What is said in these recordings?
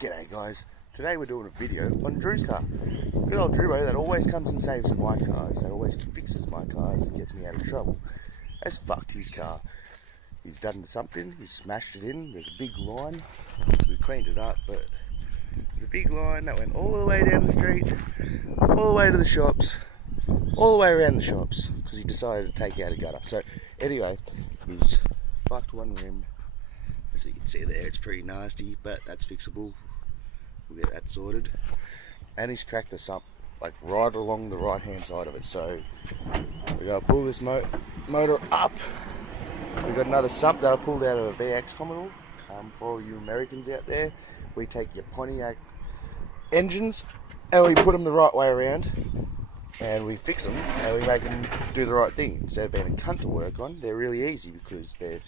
G'day guys, today we're doing a video on Drew's car. Good old Drewbo that always comes and saves my cars, that always fixes my cars and gets me out of trouble, has fucked his car. He's done something, he's smashed it in, there's a big line, we cleaned it up, but there's a big line that went all the way down the street, all the way to the shops, all the way around the shops, because he decided to take out a gutter. So anyway, he's fucked one rim. As you can see there, it's pretty nasty, but that's fixable. We'll get that sorted. And he's cracked the sump, like right along the right hand side of it. So we gotta pull this motor up. We've got another sump that I pulled out of a VX Commodore. For all you Americans out there, we take your Pontiac engines and we put them the right way around and we fix them and we make them do the right thing. Instead of being a cunt to work on, they're really easy because they're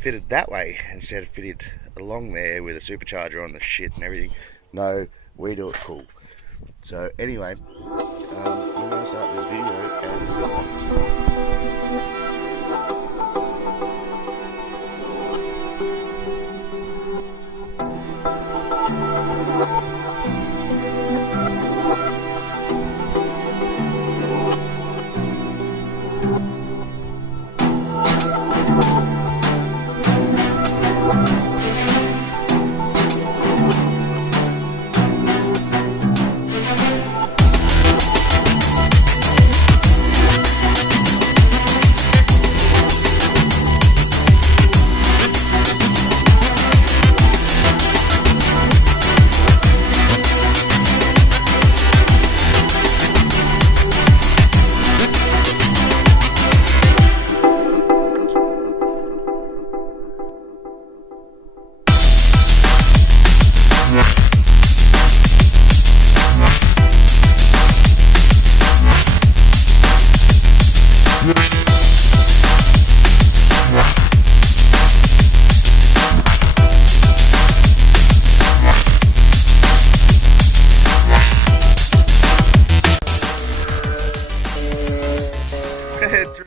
fitted that way instead of fitted along there with a supercharger on the shit and everything. No, we do it cool. So anyway, I'm going to start this video and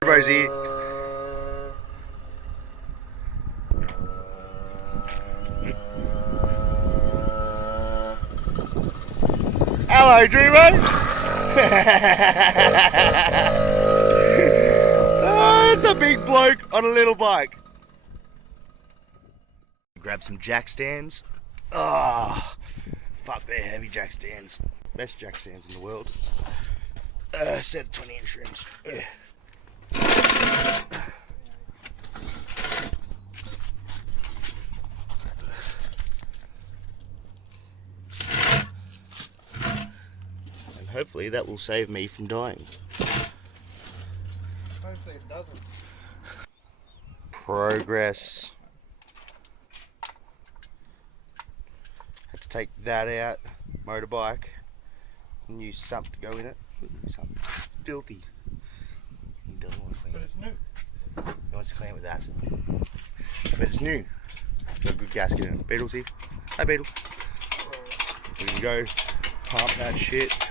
Drewbo's here. Hello, Drewbo. Oh, it's a big bloke on a little bike. Grab some jack stands. Oh, fuck, they're heavy jack stands. Best jack stands in the world. Set of 20-inch rims. And hopefully that will save me from dying. Hopefully it doesn't. Progress. Had to take that out. Motorbike. New sump to go in it. Something filthy. He doesn't want to clean But it. it's new. He wants to clean it with acid. But it's new. It's got a good gasket in it. Beetle's here. Hi, Beetle. We can go pump that shit.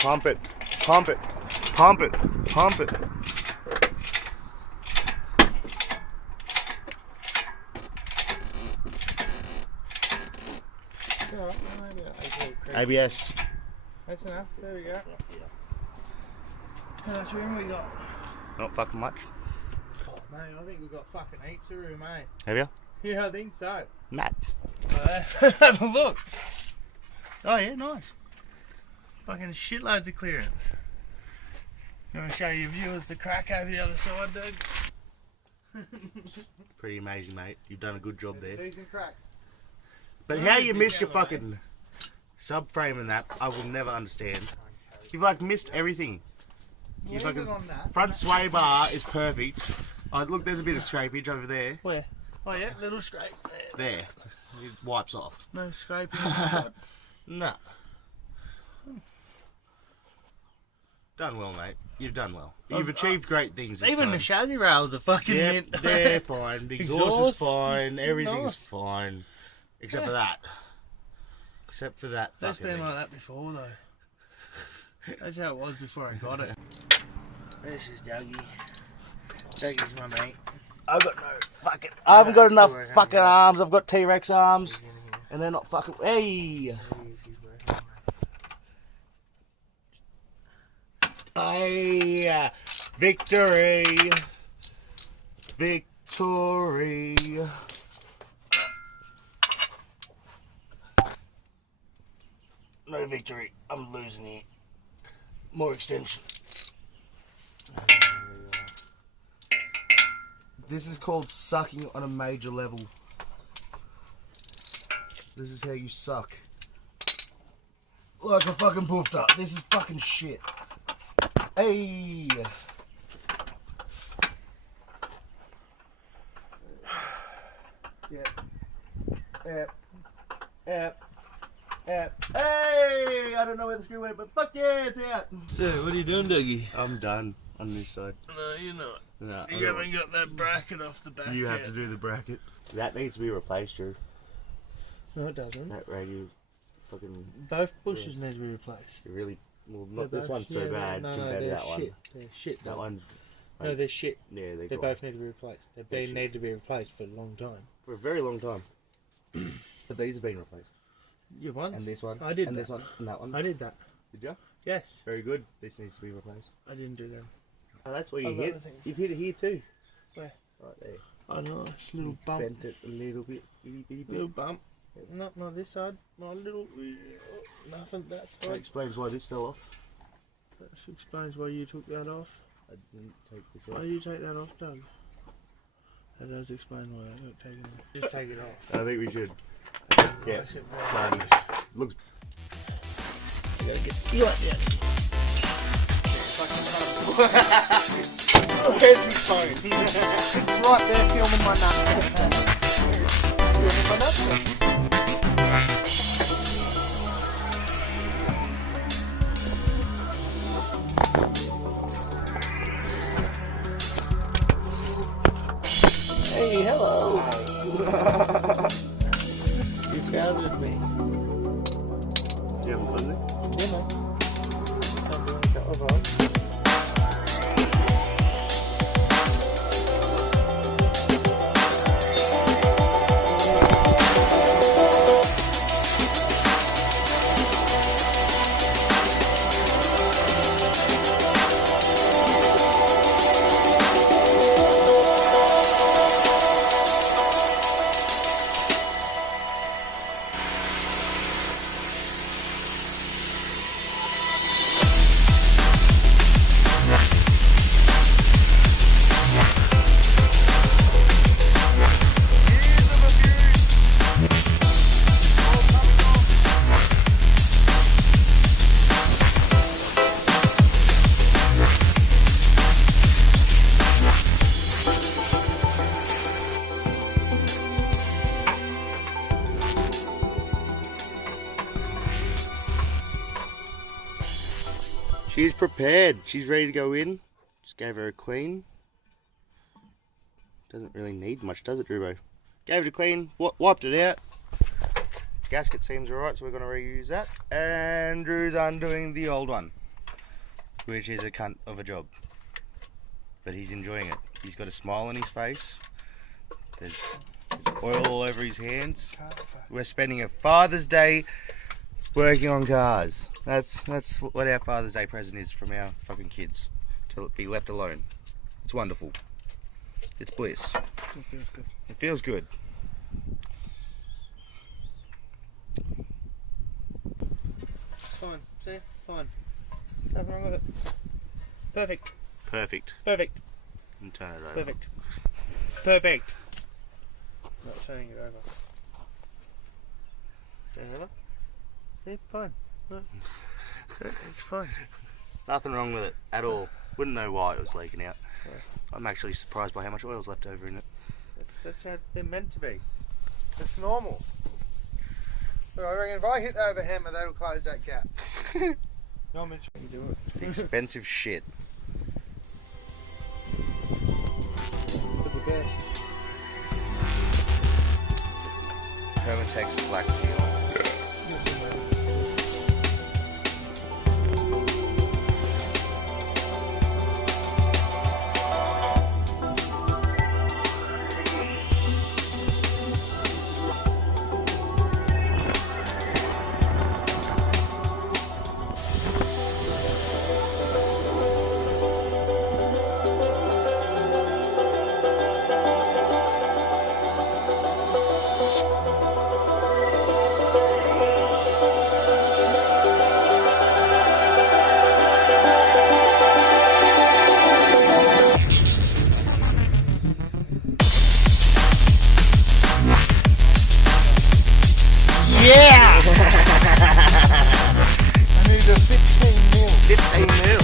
Pump it. Pump it. Pump it. Pump it. Alright, maybe not. ABS. That's enough. There we go. How much room we got? Not fucking much. Oh, mate, I think we've got fucking heaps of room, eh? Have you? Yeah, I think so. Matt. Have a look. Oh yeah, nice. Fucking shitloads of clearance. You want to show your viewers the crack over the other side, dude? Pretty amazing, mate. You've done a good job there. Decent crack. But how you missed your fucking subframe and that, I will never understand. You've like missed everything. Your fucking on that. front sway bar is perfect. Oh, look, there's a bit of scrapage over there. Where? Oh yeah, little scrape there. There. It wipes off. No scraping on the side. No. Done well, mate. You've done well. You've achieved great things this Even time. the chassis rails are fucking mint. Yep, they're fine. The exhaust is fine. Everything's Nice. fine. Except for that. Except for that That's fucking been thing. like that before though. That's how it was before I got it. This is Dougie. Dougie's my mate. I've got no fucking. I haven't got enough fucking arms. I've got T-Rex arms. And they're not fucking. Hey! Easy, bro. Hey! Victory! Victory! No victory. I'm losing here. More extension. This is called sucking on a major level. This is how you suck. Like a fucking poofed up. This is fucking shit. Hey! Yep. Yep. Yep. Yep. Hey! I don't know where the screw went, but fuck yeah, it's out. So, what are you doing, Dougie? I'm done on this side. No, you're not. No, You haven't got that bracket off the back You have yet. to do the bracket. That needs to be replaced, Drew. No, it doesn't. That radio fucking... Both bushes need to be replaced. You really... Well, not this one's so bad compared to they're that one. shit. They're shit. That one... No, they're shit. Yeah, They both need to be replaced. They need to be replaced for a long time. For a very long time. But these have been replaced. You won? And this one. I did and that. this one. And that one. I did that. Did you? Yes. Very good. This needs to be replaced. I didn't do that. Oh, that's where you I've got hit. other things. You've hit it here too. Where? Right there. Oh, nice. Little bump. Bent it a little bit. Bitty, bitty bit. Little bump. Not this side. My little... Nothing that That side. explains why this fell off. That explains why you took that off. I didn't take this Why off. do you take that off, Doug? That does explain why I got taken off. Just take it off. I think we should. Yeah. Right. Looks... I gotta get you up there. Where's my phone? It's right there filming my nuts. Filming my nuts. Hey, hello. You founded me. You haven't done it? Yeah, man. I'm doing a couple of those. She's prepared. She's ready to go in. Just gave her a clean. Doesn't really need much, does it, Drewbo? Gave it a clean, wiped it out. Gasket seems alright, so we're going to reuse that. And Drew's undoing the old one, which is a cunt of a job. But he's enjoying it. He's got a smile on his face. There's oil all over his hands. We're spending a Father's Day working on cars. That's what our Father's Day present is from our fucking kids. To be left alone. It's wonderful. It's bliss. It feels good. It feels good. It's fine. See? Fine. Nothing wrong with it. Perfect. Perfect. Perfect. And turn it over. Perfect. Perfect. Not turning it over. Turn it over? Yeah, fine. No. It's fine. Nothing wrong with it at all. Wouldn't know why it was leaking out. I'm actually surprised by how much oil's left over in it. That's how they're meant to be. It's normal. Look, I reckon if I hit over hammer, that'll close that gap. Not much you do it. Expensive shit. For the best. Permatex Black Seal. I need a 15 mil. 15 mil.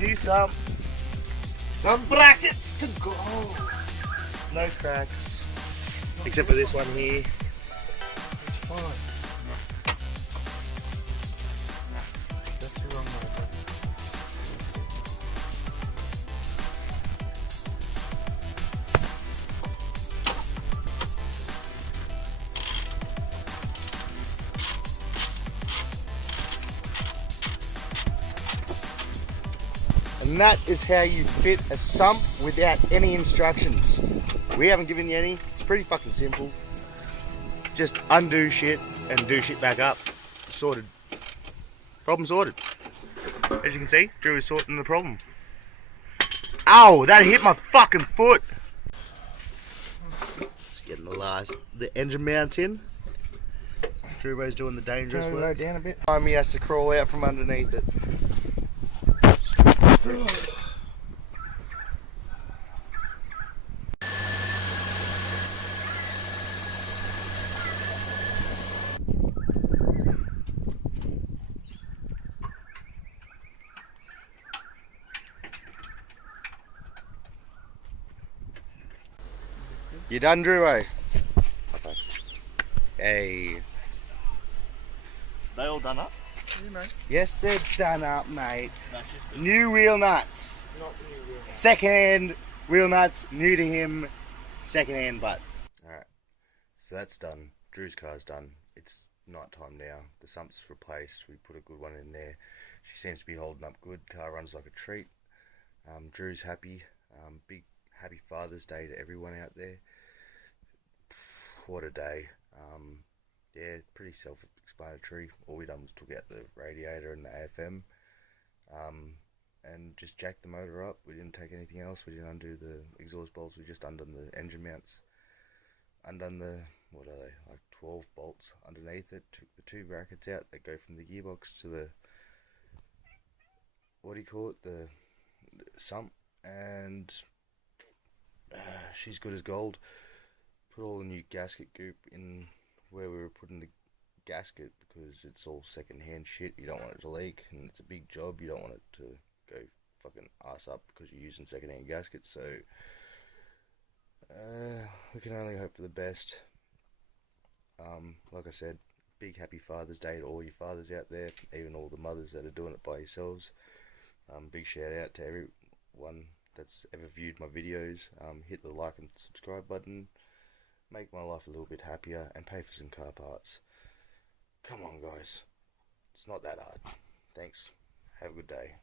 New sump. Some brackets to go. No cracks. Except for this one here. It's fine. That's the wrong motor. And that is how you fit a sump without any instructions. We haven't given you any. It's pretty fucking simple. Just undo shit and do shit back up. Sorted. Problem sorted. As you can see, Drew is sorting the problem. Ow! That hit my fucking foot! Just getting the engine mounts in. Drewbo's doing the dangerous Can I work. go down a bit? He has to crawl out from underneath it. You done, Drew, eh? Okay. Hey. They all done up? You know, Yes, they're done up, mate. That's just New wheel nuts. not the new wheel. Second-hand wheel nuts, new to him, second-hand butt. Alright, so that's done. Drew's car's done. It's night time now. The sump's replaced. We put a good one in there. She seems to be holding up good. Car runs like a treat. Drew's happy. Big happy Father's Day to everyone out there. What a day. Yeah, pretty self-explanatory. All we done was took out the radiator and the AFM. And just jacked the motor up. We didn't take anything else. We didn't undo the exhaust bolts. We just undone the engine mounts. Undone the, what are they, like 12 bolts underneath it. Took the two brackets out that go from the gearbox to the, what do you call it, the sump. And she's good as gold. Put all the new gasket goop in where we were putting the gasket because it's all second-hand shit. You don't want it to leak, and it's a big job. You don't want it to go fucking ass up because you're using second-hand gaskets. So we can only hope for the best. Like I said, big happy Father's Day to all you fathers out there, even all the mothers that are doing it by yourselves. Big shout out to everyone that's ever viewed my videos. Hit the like and subscribe button. Make my life a little bit happier and pay for some car parts. Come on, guys. It's not that hard. Thanks. Have a good day.